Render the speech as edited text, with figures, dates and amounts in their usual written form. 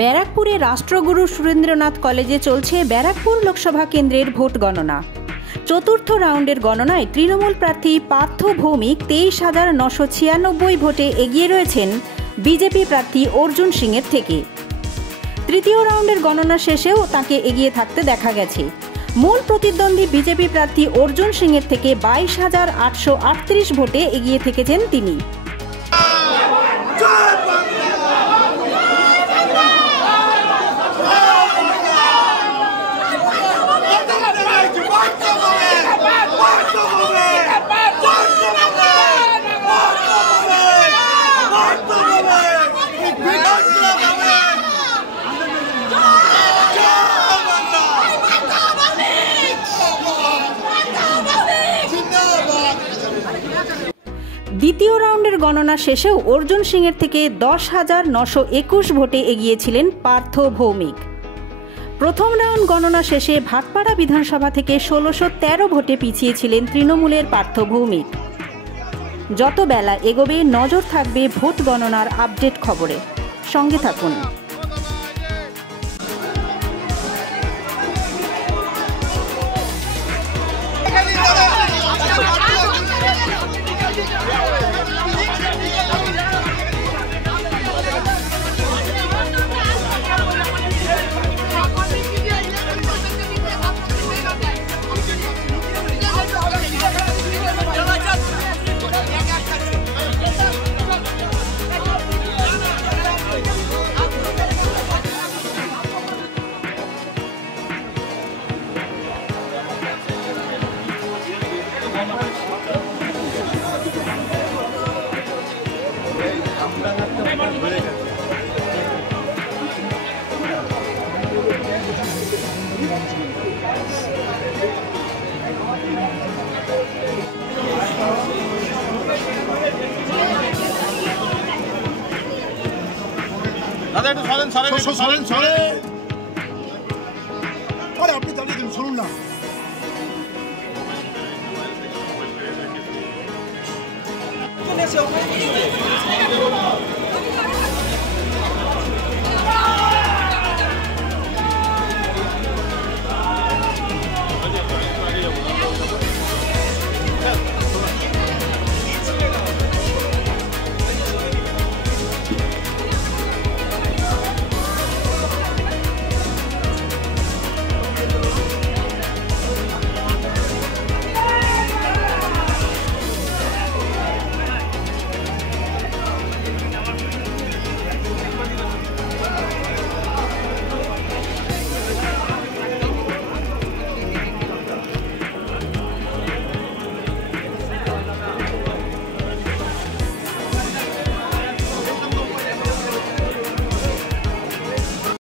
ব্যারাকপুরে রাষ্ট্রগুরু সুরেন্দ্রনাথ কলেজে চলছে ব্যারাকপুর লোকসভা কেন্দ্রের ভোট গণনা। চতুর্থ রাউন্ডের গণনায় তৃণমূল প্রার্থী পার্থ ভৌমিক 23,996 ভোটে এগিয়ে রয়েছেন বিজেপি প্রার্থী অর্জুন সিংয়ের থেকে। তৃতীয় রাউন্ডের গণনা শেষেও তাকে এগিয়ে থাকতে দেখা গেছে। মূল প্রতিদ্বন্দ্বী বিজেপি প্রার্থী অর্জুন সিংয়ের থেকে 22,838 ভোটে এগিয়ে থেকেছেন তিনি। দ্বিতীয় রাউন্ডের গণনা শেষেও অর্জুন সিংয়ের থেকে 10,921 ভোটে এগিয়েছিলেন পার্থ ভৌমিক। প্রথম রাউন্ড গণনা শেষে ভাটপাড়া বিধানসভা থেকে 1613 ভোটে পিছিয়ে ছিলেন তৃণমূলের পার্থ ভৌমিক। যত বেলা এগোবে নজর থাকবে ভোট গণনার আপডেট খবরে। সঙ্গে থাকুন। দাদা একটু সরেন আরে আপনি দাঁড়িয়ে দিন, শুনুন না। সরেন